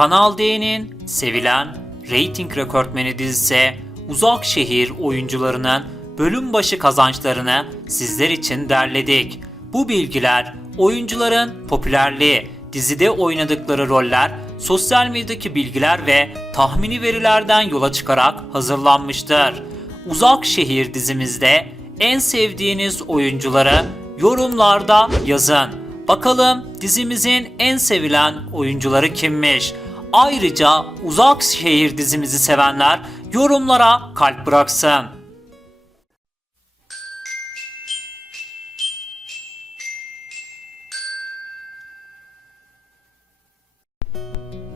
Kanal D'nin sevilen reyting rekortmeni dizisi Uzak Şehir oyuncularının bölüm başı kazançlarını sizler için derledik. Bu bilgiler oyuncuların popülerliği, dizide oynadıkları roller, sosyal medyadaki bilgiler ve tahmini verilerden yola çıkarak hazırlanmıştır. Uzak Şehir dizimizde en sevdiğiniz oyuncuları yorumlarda yazın. Bakalım dizimizin en sevilen oyuncuları kimmiş? Ayrıca Uzak Şehir dizimizi sevenler yorumlara kalp bıraksın.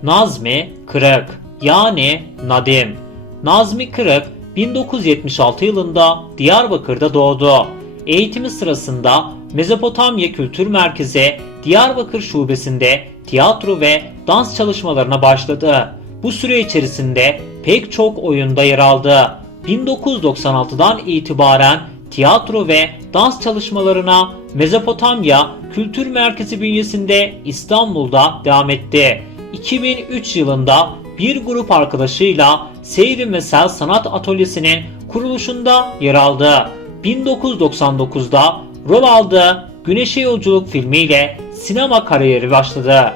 Nazmi Kırık yani Nadim. Nazmi Kırık 1976 yılında Diyarbakır'da doğdu. Eğitimi sırasında Mezopotamya Kültür Merkezi Diyarbakır Şubesi'nde tiyatro ve dans çalışmalarına başladı. Bu süre içerisinde pek çok oyunda yer aldı. 1996'dan itibaren tiyatro ve dans çalışmalarına Mezopotamya Kültür Merkezi bünyesinde İstanbul'da devam etti. 2003 yılında bir grup arkadaşıyla Seyri Mesel Sanat Atölyesi'nin kuruluşunda yer aldı. 1999'da rol aldığı Güneşe Yolculuk filmiyle sinema kariyeri başladı.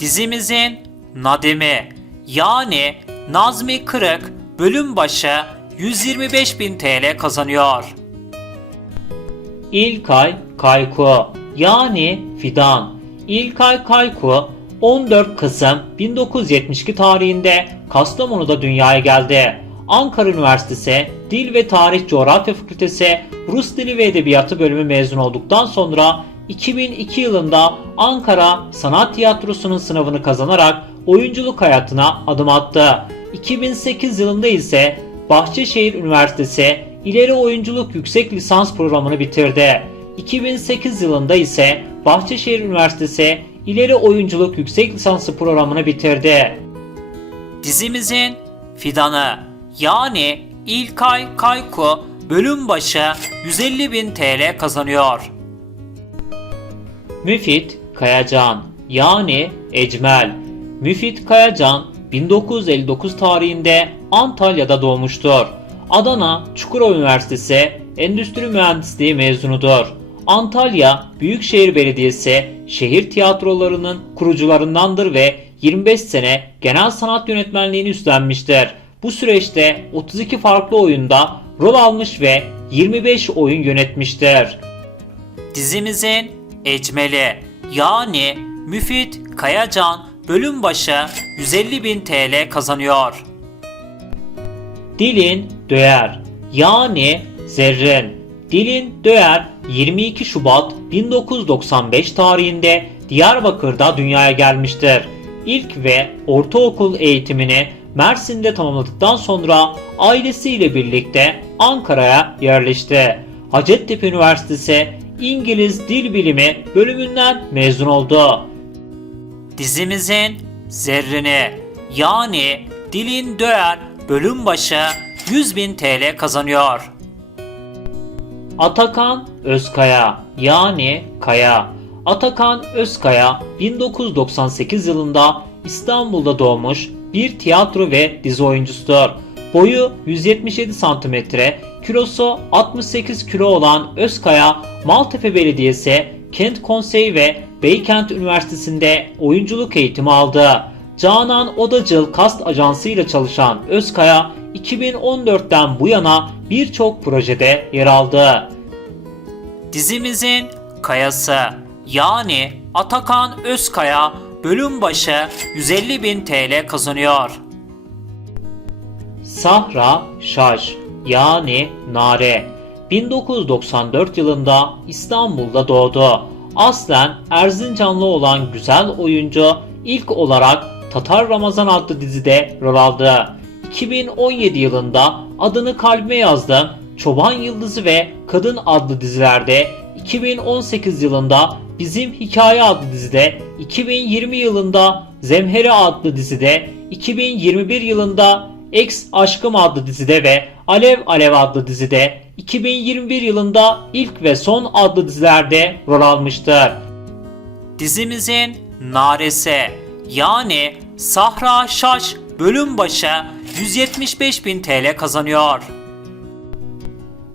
Dizimizin Nadim'i yani Nazmi Kırık bölüm başı 125.000 TL kazanıyor. İlkay Kayku yani Fidan. İlkay Kayku 14 Kasım 1972 tarihinde Kastamonu'da dünyaya geldi. Ankara Üniversitesi Dil ve Tarih Coğrafya Fakültesi Rus Dili ve Edebiyatı bölümü mezun olduktan sonra 2002 yılında Ankara Sanat Tiyatrosu'nun sınavını kazanarak oyunculuk hayatına adım attı. 2008 yılında ise Bahçeşehir Üniversitesi İleri Oyunculuk Yüksek Lisans programını bitirdi. 2008 yılında ise Bahçeşehir Üniversitesi İleri Oyunculuk Yüksek Lisansı programını bitirdi. Dizimizin fidanı yani İlkay Kayku bölüm başı 150.000 TL kazanıyor. Müfit Kayacan yani Ecmel. Müfit Kayacan 1959 tarihinde Antalya'da doğmuştur. Adana Çukurova Üniversitesi Endüstri Mühendisliği mezunudur. Antalya Büyükşehir Belediyesi şehir tiyatrolarının kurucularındandır ve 25 sene genel sanat yönetmenliğini üstlenmiştir. Bu süreçte 32 farklı oyunda rol almış ve 25 oyun yönetmiştir. Dizimizin Ecmeli yani Müfit Kayacan bölüm başı 150.000 TL kazanıyor. Dilin Döyer yani Zerrin. Dilin Döyer 22 Şubat 1995 tarihinde Diyarbakır'da dünyaya gelmiştir. İlk ve ortaokul eğitimini Mersin'de tamamladıktan sonra ailesiyle birlikte Ankara'ya yerleşti. Hacettepe Üniversitesi İngiliz Dil Bilimi bölümünden mezun oldu. Dizimizin zerrini yani Dilin Döyer bölüm başı 100.000 TL kazanıyor. Atakan Özkaya yani Kaya. Atakan Özkaya 1998 yılında İstanbul'da doğmuş bir tiyatro ve dizi oyuncusudur. Boyu 177 cm, kilosu 68 kilo olan Özkaya, Maltepe Belediyesi, Kent Konseyi ve Beykent Üniversitesi'nde oyunculuk eğitimi aldı. Canan Odacıl Kast Ajansı ile çalışan Özkaya, 2014'ten bu yana birçok projede yer aldı. Dizimizin kayası yani Atakan Özkaya bölüm başı 150.000 TL kazanıyor. Sahra Şaş yani Nare 1994 yılında İstanbul'da doğdu. Aslen Erzincanlı olan güzel oyuncu ilk olarak Tatar Ramazan adlı dizide rol aldı. 2017 yılında adını kalbime yazdım. Çoban Yıldızı ve Kadın adlı dizilerde 2018 yılında Bizim Hikaye adlı dizide 2020 yılında Zemhere adlı dizide 2021 yılında Ex Aşkım adlı dizide ve Alev Alev adlı dizide 2021 yılında ilk ve son adlı dizilerde rol almıştır. Dizimizin naresi yani Sahra Şaş bölüm başı 175.000 TL kazanıyor.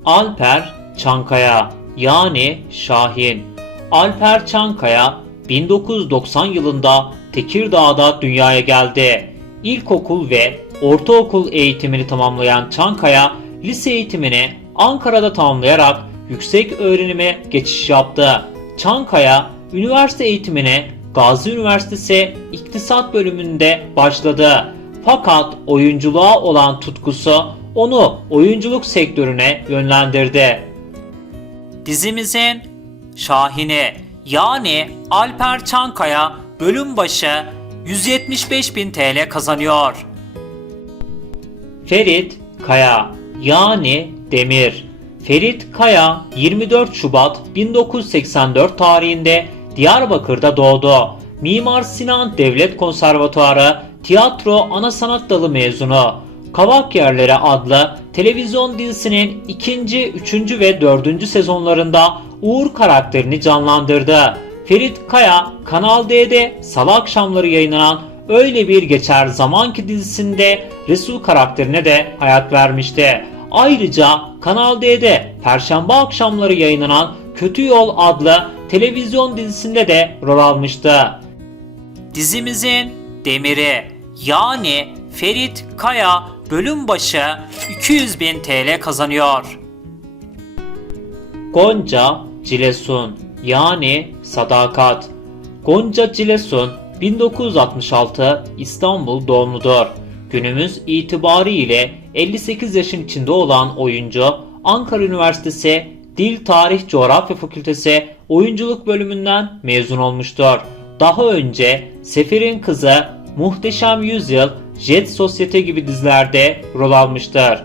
Alper Çankaya yani Şahin. Alper Çankaya 1990 yılında Tekirdağ'da dünyaya geldi. İlkokul ve ortaokul eğitimini tamamlayan Çankaya, lise eğitimini Ankara'da tamamlayarak yüksek öğrenime geçiş yaptı. Çankaya, üniversite eğitimine Gazi Üniversitesi İktisat bölümünde başladı. Fakat oyunculuğa olan tutkusu onu oyunculuk sektörüne yönlendirdi. Dizimizin Şahini yani Alper Çankaya bölüm başı 175.000 TL kazanıyor. Ferit Kaya yani Demir. Ferit Kaya 24 Şubat 1984 tarihinde Diyarbakır'da doğdu. Mimar Sinan Devlet Konservatuarı Tiyatro Ana Sanat Dalı mezunu. Kavak Yerleri adlı televizyon dizisinin ikinci, üçüncü ve dördüncü sezonlarında Uğur karakterini canlandırdı. Ferit Kaya Kanal D'de salı akşamları yayınlanan Öyle Bir Geçer Zamanki dizisinde Resul karakterine de hayat vermişti. Ayrıca Kanal D'de Perşembe akşamları yayınlanan Kötü Yol adlı televizyon dizisinde de rol almıştı. Dizimizin demiri yani Ferit Kaya bölüm başı 200 bin TL kazanıyor. Gonca Cilesun yani Sadakat. Gonca Cilesun 1966 İstanbul doğumludur. Günümüz itibariyle 58 yaşın içinde olan oyuncu Ankara Üniversitesi Dil Tarih Coğrafya Fakültesi Oyunculuk bölümünden mezun olmuştur. Daha önce Sefir'in Kızı, Muhteşem Yüzyıl, Jet Sosyete gibi dizilerde rol almıştır.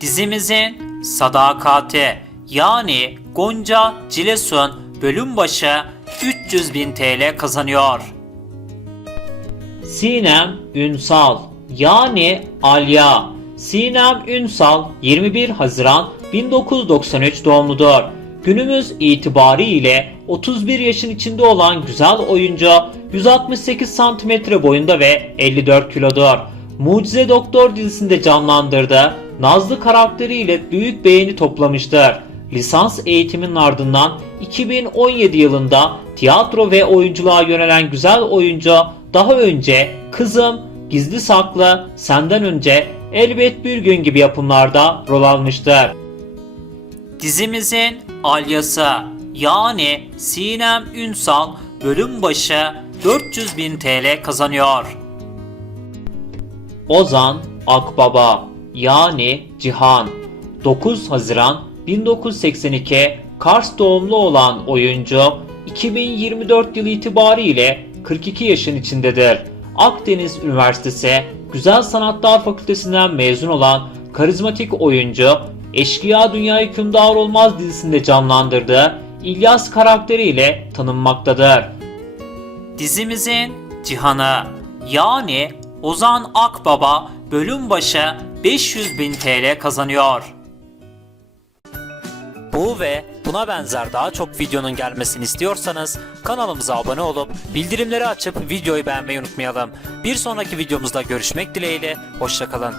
Dizimizin Sadakati yani Gonca Cilesun bölüm başı 300 bin TL kazanıyor. Sinem Ünsal yani Alya. Sinem Ünsal 21 Haziran 1993 doğumludur. Günümüz itibariyle 31 yaşın içinde olan güzel oyuncu 168 cm boyunda ve 54 kilodur. Mucize Doktor dizisinde canlandırdı. Nazlı karakteriyle büyük beğeni toplamıştır. Lisans eğitiminin ardından 2017 yılında tiyatro ve oyunculuğa yönelen güzel oyuncu daha önce Kızım, Gizli Saklı, Senden Önce, Elbet Bir Gün gibi yapımlarda rol almıştır. Dizimizin alyası yani Sinem Ünsal bölüm başı 400 bin TL kazanıyor. Ozan Akbaba yani Cihan 9 Haziran 1982 Kars doğumlu olan oyuncu 2024 yılı itibariyle 42 yaşın içindedir. Akdeniz Üniversitesi Güzel Sanatlar Fakültesinden mezun olan karizmatik oyuncu Eşkıya Dünya Hükümdar Olmaz dizisinde canlandırdığı İlyas karakteriyle tanınmaktadır. Dizimizin Cihan'ı yani Ozan Akbaba bölüm başı 500 bin TL kazanıyor. Bu ve buna benzer daha çok videonun gelmesini istiyorsanız kanalımıza abone olup bildirimleri açıp videoyu beğenmeyi unutmayalım. Bir sonraki videomuzda görüşmek dileğiyle, hoşçakalın.